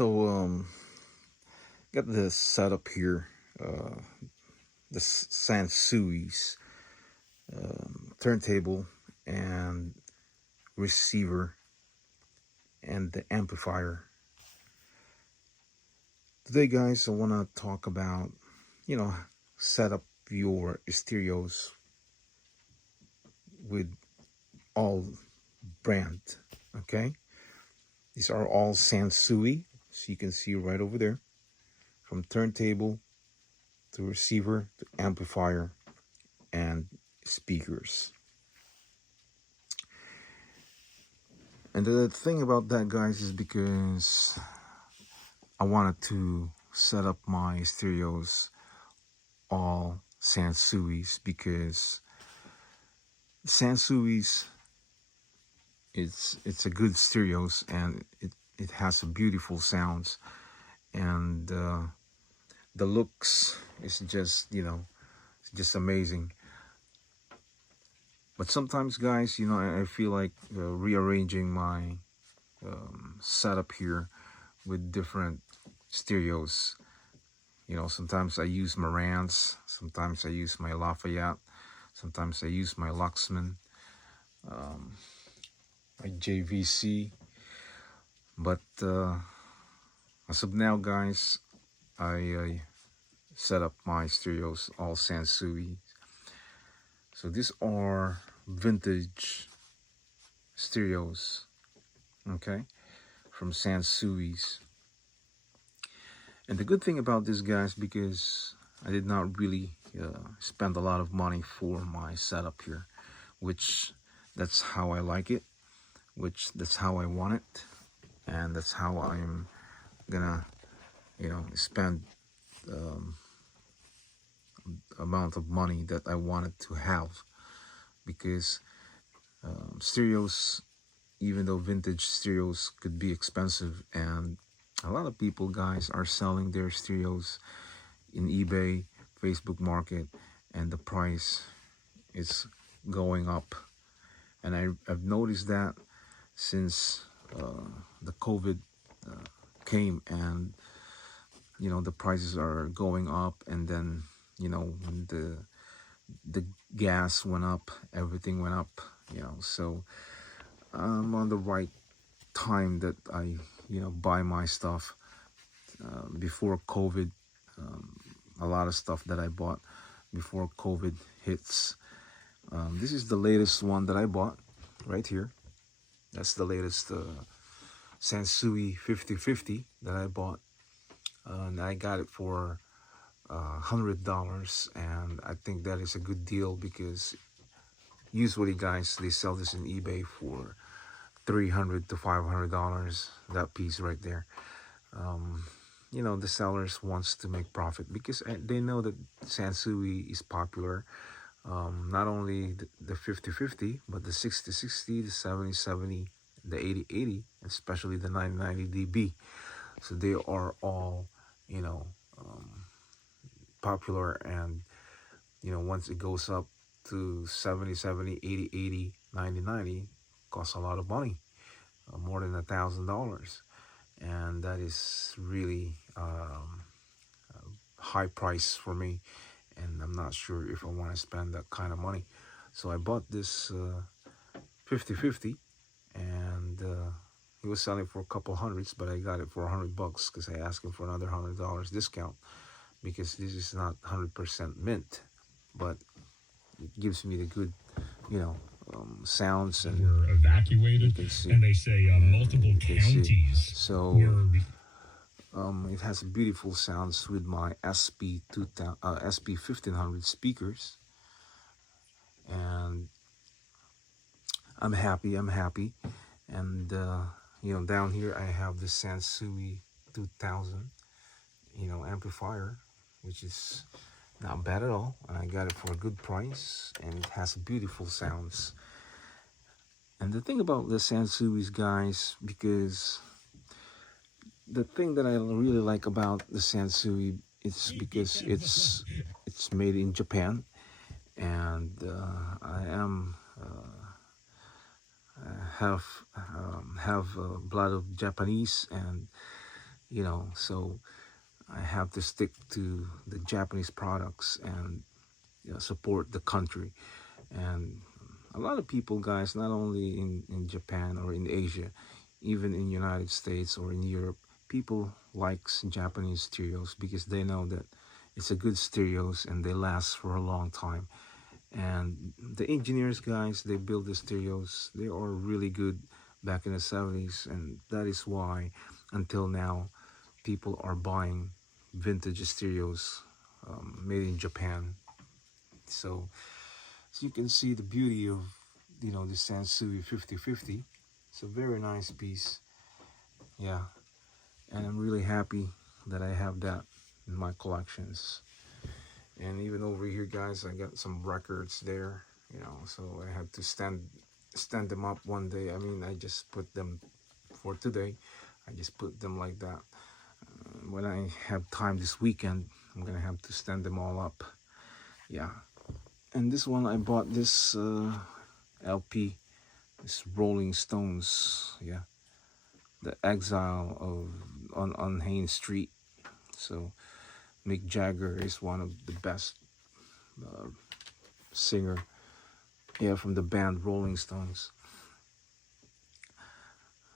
So got this setup here, the Sansui's turntable and receiver and the amplifier. Today, guys, I want to talk about, you know, set up your stereos with all brand. Okay, these are all Sansui, so you can see right over there, from turntable to receiver to amplifier and speakers. And the thing about that, guys, is because I wanted to set up my stereos all Sansui's, because Sansui's, it's a good stereos, and it has a beautiful sounds, and the looks is just, it's just amazing. But sometimes, guys, I feel like rearranging my setup here with different stereos. Sometimes I use Marantz, sometimes I use my Lafayette, sometimes I use my Luxman, my JVC. But as of now, guys, I set up my stereos all Sansui. So these are vintage stereos, okay, from Sansui's. And the good thing about this, guys, because I did not really spend a lot of money for my setup here, which that's how I like it, which that's how I want it, and that's how I'm gonna, spend um, amount of money that I wanted to have. Because stereos, even though vintage stereos could be expensive, and a lot of people, guys, are selling their stereos in eBay, Facebook Market, and the price is going up. And I've noticed that since the COVID came, and the prices are going up, and then when the gas went up, everything went up. So I'm on the right time that I buy my stuff before COVID. A lot of stuff that I bought before COVID hits. This is the latest one that I bought right here. That's the latest Sansui 5050 that I bought, and I got it for $100, and I think that is a good deal, because usually, guys, they sell this in eBay for $300 to $500, that piece right there. The sellers wants to make profit, because they know that Sansui is popular. Not only the 5050, but the 6060, the 7070, the 8080, especially the 990 dB. So they are all, popular, and once it goes up to 7070, 8080, 9090, costs a lot of money, more than $1,000, and that is really high price for me, and I'm not sure if I want to spend that kind of money. So I bought this 5050, and he was selling for a couple hundreds, but I got it for $100 because I asked him for another $100 discount, because this is not 100% mint, but it gives me the good, sounds, and were evacuated, and they say multiple counties so were. it has beautiful sounds with my SP 1500 speakers, and I'm happy. And down here I have the Sansui 2000, amplifier, which is not bad at all, and I got it for a good price, and it has beautiful sounds. And the thing about the Sansui's, guys, because the thing that I really like about the Sansui, it's because it's made in Japan, and I am have blood of Japanese, and So I have to stick to the Japanese products and support the country. And a lot of people, guys, not only in Japan or in Asia, even in United States or in Europe, people likes Japanese stereos because they know that it's a good stereos and they last for a long time. And the engineers, guys, they build the stereos. They are really good back in the 70s, and that is why until now people are buying vintage stereos made in Japan. So you can see the beauty of the Sansui 5050. It's a very nice piece, yeah, and I'm really happy that I have that in my collections. And even over here, guys, I got some records there, so I had to stand them up one day. I mean, I just put them for today. I just put them like that. When I have time this weekend, I'm gonna have to stand them all up. Yeah. And this one, I bought this LP, this Rolling Stones. Yeah, the Exile on Haynes Street. So Mick Jagger is one of the best uh, singer. Yeah, from the band Rolling Stones.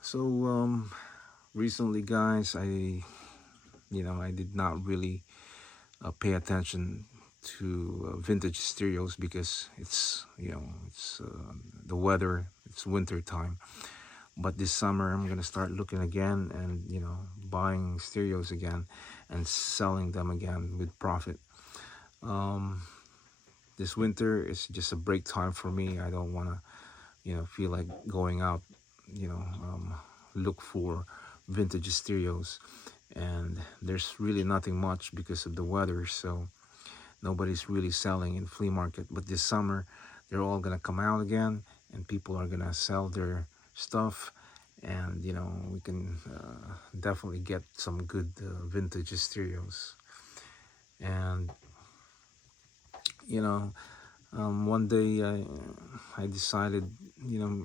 So recently, guys, I did not really pay attention to vintage stereos because it's the weather. It's winter time. But this summer, I'm gonna start looking again and buying stereos again and selling them again with profit. Um, this winter is just a break time for me. I don't wanna feel like going out, look for vintage stereos, and there's really nothing much because of the weather. So nobody's really selling in flea market. But this summer, they're all gonna come out again, and people are gonna sell their stuff, and we can definitely get some good vintage stereos. And one day I decided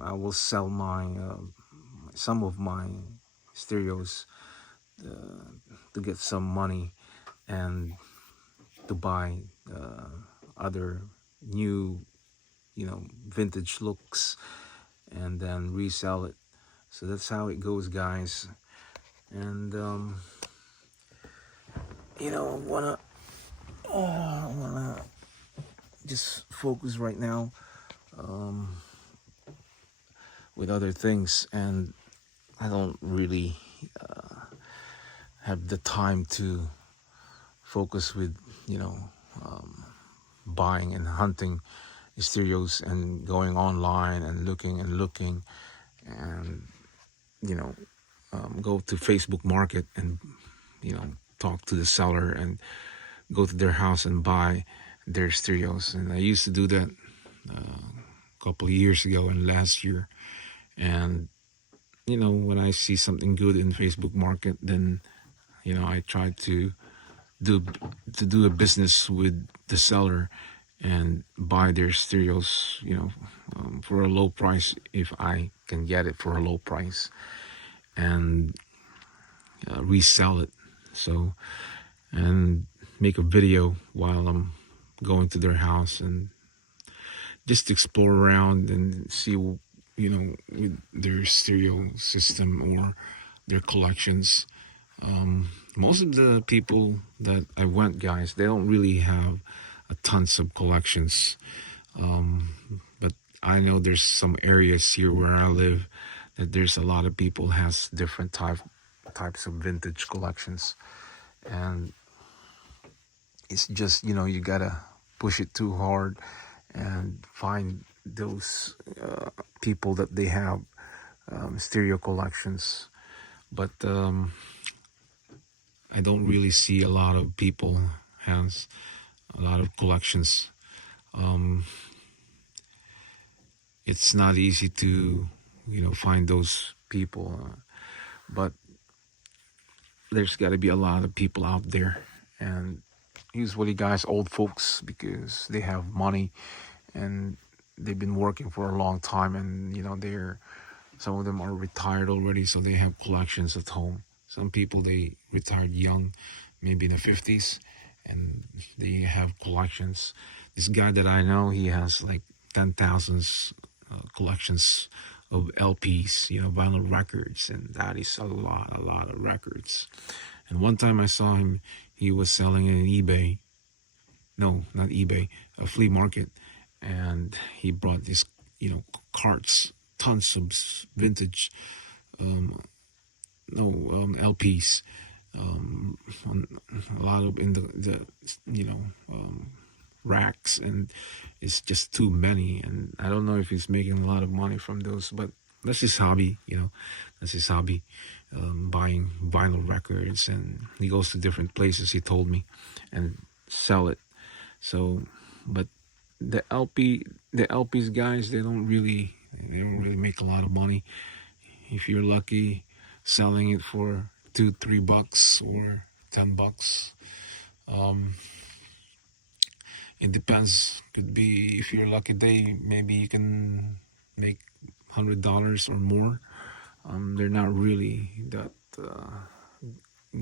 I will sell my some of my stereos to get some money and to buy other new vintage looks and then resell it. So that's how it goes, guys. And I wanna just focus right now um, with other things, and I don't really have the time to focus with um, buying and hunting stereos and going online and looking and you know go to Facebook Market and you know talk to the seller and go to their house and buy their stereos. And I used to do that a couple of years ago and last year. And when I see something good in Facebook Market, then I try do do a business with the seller and buy their stereos, for a low price if I can get it for a low price, and resell it. So, and make a video while I'm going to their house and just explore around and see, with their stereo system or their collections. Most of the people that I went, guys, they don't really have a tons of collections. But I know there's some areas here where I live that there's a lot of people has different types of vintage collections, and it's just you gotta push it too hard and find those people that they have stereo collections. But I don't really see a lot of people has a lot of collections. Um, it's not easy to find those people, but there's got to be a lot of people out there, and usually guys, old folks, because they have money and they've been working for a long time, and they're some of them are retired already, so they have collections at home. Some people, they retired young, maybe in the 50s, and they have collections. This guy that I know, he has like 10,000 collections of LPs, vinyl records, and that is a lot of records. And one time I saw him, he was selling in eBay. No, not eBay, a flea market, and he brought these, carts, tons of vintage, um, no, LPs, um, a lot of in the you know, racks, and it's just too many. And I don't know if he's making a lot of money from those, but that's his hobby. That's his hobby, buying vinyl records, and he goes to different places. He told me, and sell it. So, but the LPs guys, they don't really make a lot of money. If you're lucky, selling it for $2-3 or $10. Um, it depends. Could be, if you're lucky day, maybe you can make $100 or more. They're not really that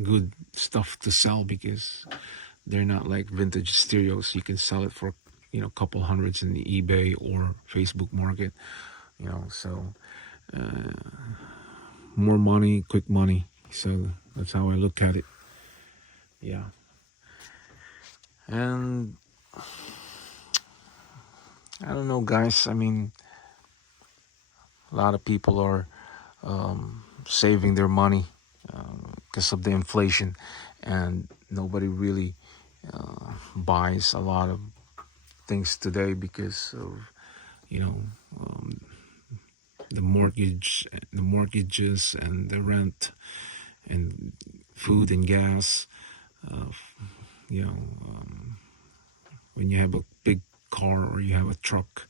good stuff to sell, because they're not like vintage stereos. You can sell it for a couple hundreds in the eBay or Facebook Market. So more money, quick money. So that's how I look at it. Yeah. And I don't know, guys. I mean, a lot of people are saving their money because of the inflation, and nobody really buys a lot of things today because of you know um, the mortgages and the rent and food and gas. Uh, you know, when you have a big car or you have a truck,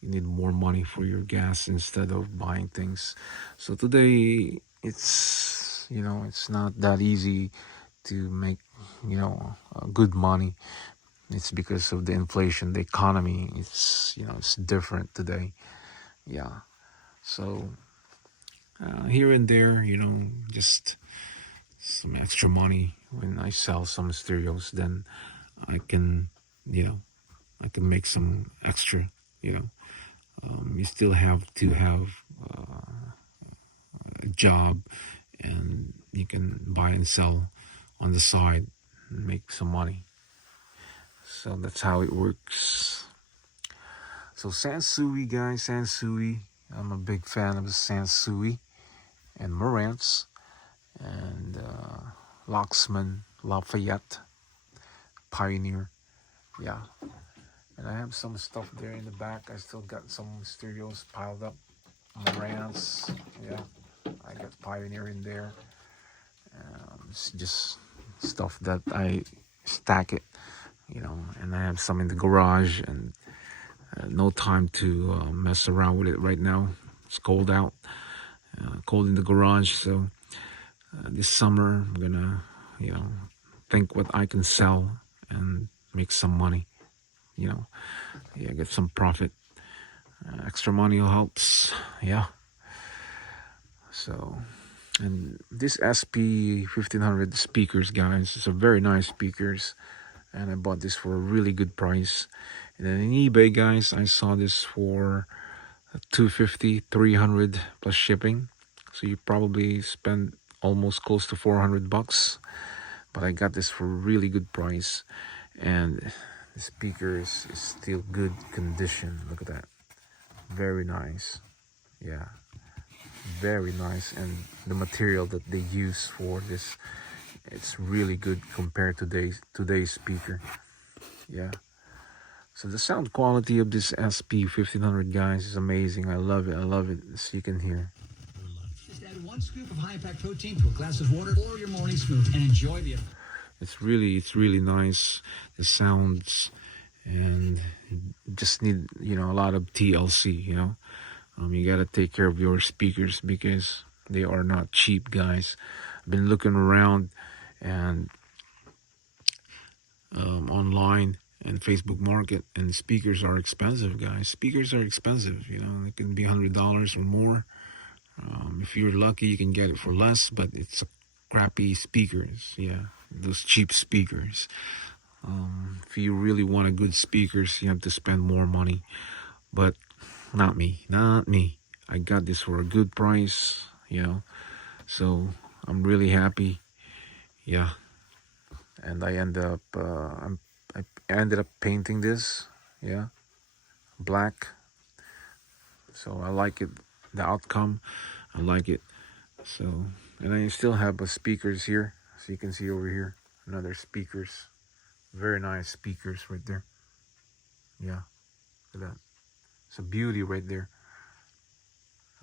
you need more money for your gas instead of buying things. So today, it's not that easy to make good money. It's because of the inflation, the economy. It's different today. Yeah. So here and there, just some extra money when I sell some stereos, then I can, you know, I can make some extra. You know, you still have to have a job, and you can buy and sell on the side and make some money. So that's how it works. So Sansui, guys, Sansui. I'm a big fan of the Sansui and Marantz and Locksman, Lafayette, Pioneer. Yeah. And I have some stuff there in the back. I still got some stereos piled up. Marantz. Yeah. I got Pioneer in there. It's just stuff that I stack it, and I have some in the garage, and no time to mess around with it right now. It's cold out, cold in the garage. So this summer, I'm gonna, think what I can sell and make some money. Get some profit. Extra money helps. Yeah. So, and this SP 1500 speakers, guys, is a very nice speakers, and I bought this for a really good price. And then in eBay, guys, I saw this for 250, 300 plus shipping. So you probably spend almost close to $400, but I got this for a really good price, and the speakers is still good condition. Look at that, very nice. Yeah, very nice. And the material that they use for this, it's really good compared to today's speaker. Yeah. So the sound quality of this SP 1500, guys, is amazing. I love it. I love it. As you can hear. Just add 1 scoop of high-impact protein to a glass of water or your morning smoothie and enjoy the. It's really nice. The sounds, and just need a lot of TLC. You gotta take care of your speakers because they are not cheap, guys. I've been looking around and online and Facebook Market, and speakers are expensive, guys. Speakers are expensive. It can be $100 or more. If you're lucky, you can get it for less, but it's crappy speakers. Yeah, those cheap speakers. If you really want a good speakers, you have to spend more money. But not me, not me. I got this for a good price, So I'm really happy. Yeah, and I ended up painting this. Yeah, black. So I like it. The outcome, I like it. So, and I still have speakers here, so you can see over here another speakers. Very nice speakers right there. Yeah, look at that. It's a beauty right there.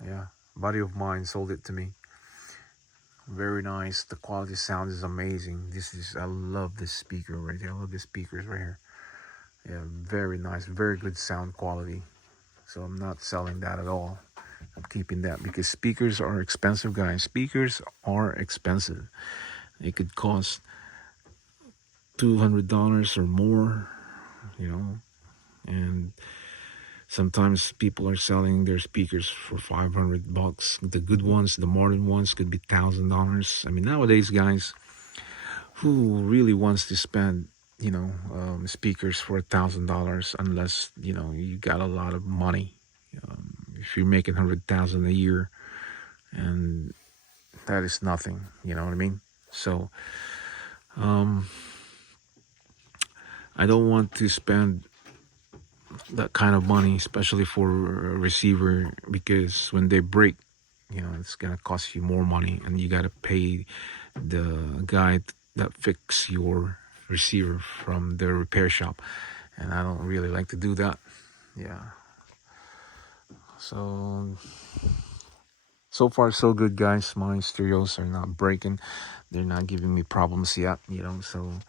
Yeah, a buddy of mine sold it to me. Very nice. The quality sound is amazing. I love this speaker right here. I love the speakers right here. Yeah, very nice. Very good sound quality. So I'm not selling that at all. I'm keeping that because speakers are expensive, guys. Speakers are expensive. It could cost $200 or more, you know, and sometimes people are selling their speakers for $500. The good ones, the modern ones, could be $1,000. I mean, nowadays, guys, who really wants to spend, speakers for $1,000 unless you got a lot of money. If you're making 100,000 a year, and that is nothing. You know what I mean? So, um, I don't want to spend that kind of money, especially for a receiver, because when they break, it's gonna cost you more money, and you gotta pay the guy that fix your receiver from the repair shop, and I don't really like to do that. Yeah. So far so good, guys. My stereos are not breaking. They're not giving me problems yet. So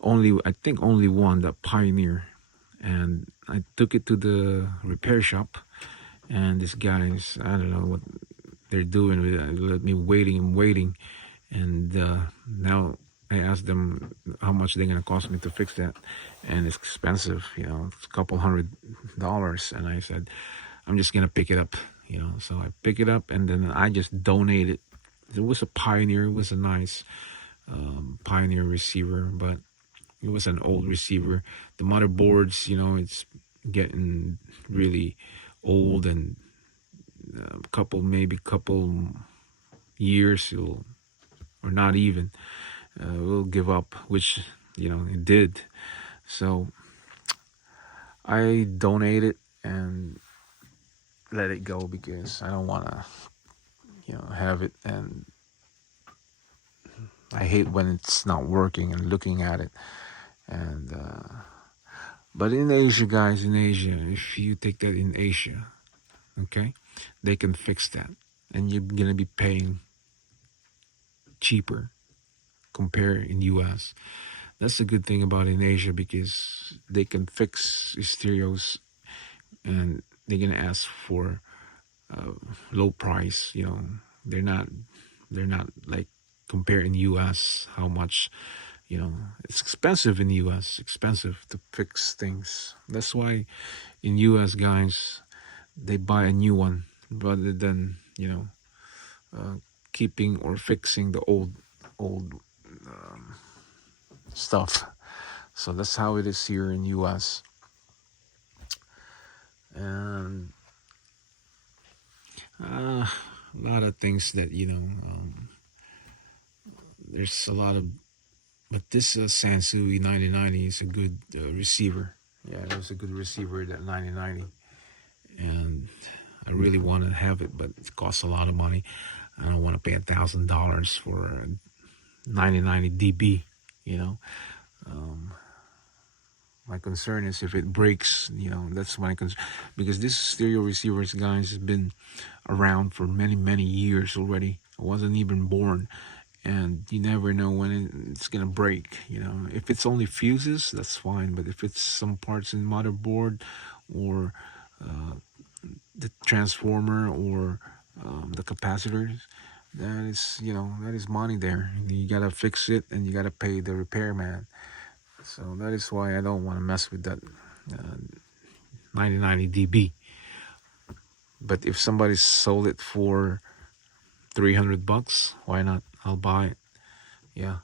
I think only one, that Pioneer, and I took it to the repair shop, and this guys, I don't know what they're doing with it. They let me waiting, and now I asked them how much they're gonna cost me to fix that, and it's expensive. It's a couple $100, and I said I'm just gonna pick it up. So I pick it up, and then I just donate it. It was a Pioneer. It was a nice Pioneer receiver, but it was an old receiver. The motherboards, it's getting really old, and maybe couple years, or not even, will give up, which it did. So I donate it and let it go because I don't want to, have it, and I hate when it's not working and looking at it. And but in Asia, guys, if you take that in Asia, okay, they can fix that, and you're gonna be paying cheaper compare in US. That's the good thing about in Asia, because they can fix stereos, and they're gonna ask for low price. They're not like compare in US how much. It's expensive in US. Expensive to fix things. That's why in US, guys, they buy a new one rather than keeping or fixing the old stuff. So that's how it is here in US. And a lot of things that there's a lot of, but this Sansui 9090 is a good receiver. Yeah, it was a good receiver, that 9090, and I really want to have it, but it costs a lot of money. I don't want to pay $1,000 for a 9090 dB. My concern is if it breaks. That's my concern, because this stereo receivers, guys, has been around for many years already. I wasn't even born, and you never know when it's gonna break. If it's only fuses, that's fine, but if it's some parts in motherboard, or the transformer, or the capacitors, that is money there. You gotta fix it, and you gotta pay the repairman. So that is why I don't want to mess with that 9090 dB. But if somebody sold it for $300, why not? I'll buy it. Yeah.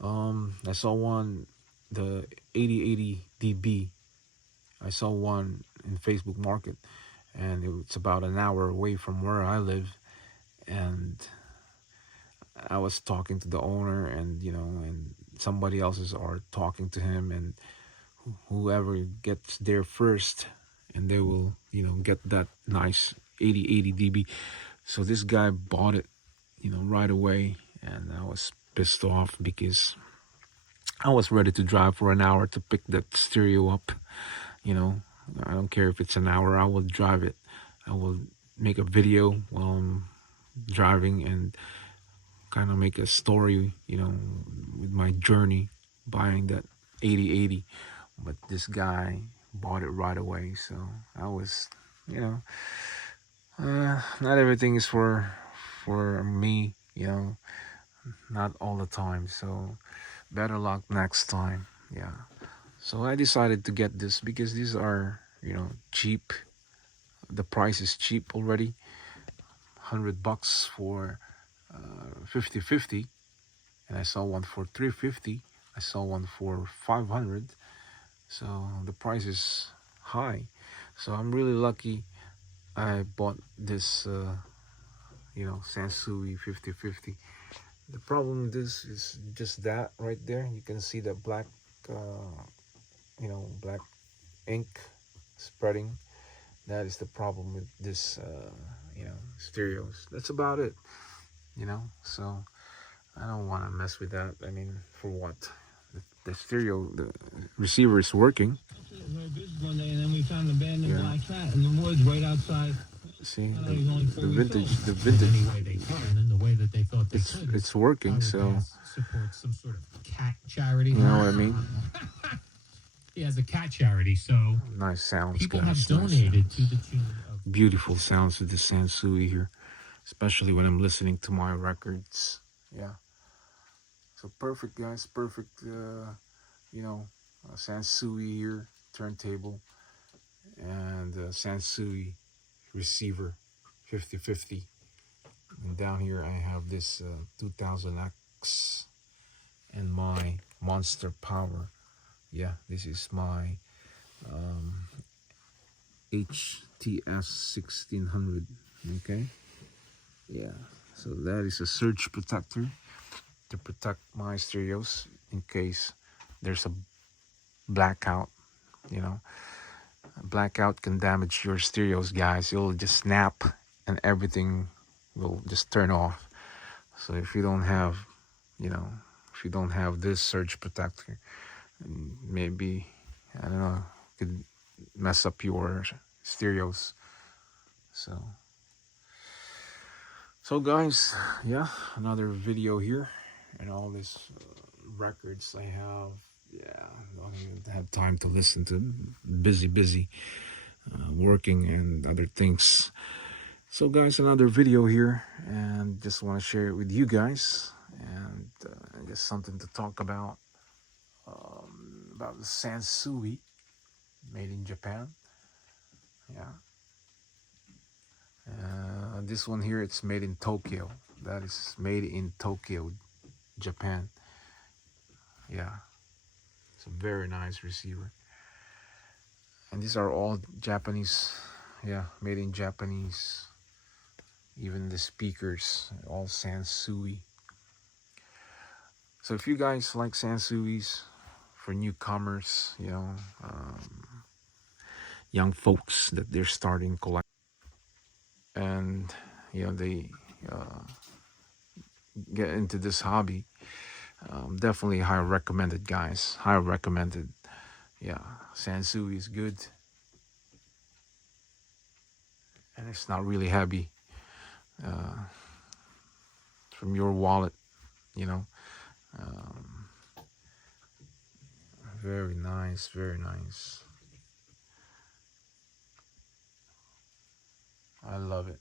I saw one, the 8080 DB. I saw one in Facebook Market, and it's about an hour away from where I live. And I was talking to the owner, and and somebody else's are talking to him, and whoever gets there first, and they will get that nice 8080 dB. So this guy bought it right away, and I was pissed off because I was ready to drive for an hour to pick that stereo up. you know I don't care if it's an hour. I will drive it. I will make a video while I'm driving and kind of make a story, with my journey buying that 8080. But this guy bought it right away. So I was, not everything is for me, not all the time. So better luck next time. Yeah. So I decided to get this because these are, cheap. The price is cheap already. $100 for 50/50, and I saw one for 350. I saw one for 500. So the price is high. So I'm really lucky I bought this Sansui 50/50. The problem with this is just that right there. You can see the black black ink spreading. That is the problem with this stereos. That's about it. So I don't want to mess with that. I mean, for what? The stereo, the receiver is working. One day, and then we found an abandoned black cat in the woods right outside. See, the vintage. Any way they can, and the way that they thought they could. It's working. So Support some sort of cat charity. you know what I mean? He has a cat charity, so Nice sounds. people guys. have donated to the tune of Beautiful sounds with the Sansui here, especially when I'm listening to my records. Yeah. So perfect, guys. Perfect. Sansui here, turntable, and Sansui receiver, 50/50. And down here I have this 2000X and my Monster Power. Yeah, this is my HTS 1600. Okay. Yeah. So that is a surge protector to protect my stereos in case there's a blackout. Blackout can damage your stereos, guys. It'll just snap and everything will just turn off. So if you don't have, this surge protector, maybe, I don't know, could mess up your stereos. So guys, yeah, another video here, and all these records I have. Yeah, I don't even have time to listen to them. Busy working and other things. So guys, another video here, and just want to share it with you guys, and I guess something to talk about the Sansui, made in Japan. Yeah. This one here, it's made in Tokyo. That is made in Tokyo, Japan. Yeah. It's a very nice receiver. And these are all Japanese. Yeah, made in Japanese. Even the speakers, all Sansui. So if you guys like Sansuis, for newcomers, young folks that they're starting collect, and they get into this hobby, definitely high recommended, guys. High recommended. Yeah, Sansui is good, and it's not really heavy from your wallet. Very nice, very nice. I love it.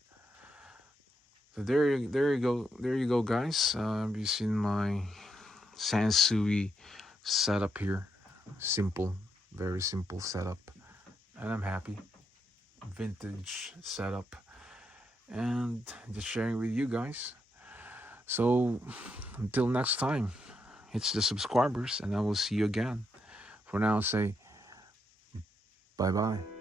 So there you go, guys. You've seen my Sansui setup here. Simple, very simple setup, and I'm happy. Vintage setup, and just sharing with you guys. So until next time, it's the subscribers, and I will see you again. For now, say bye bye.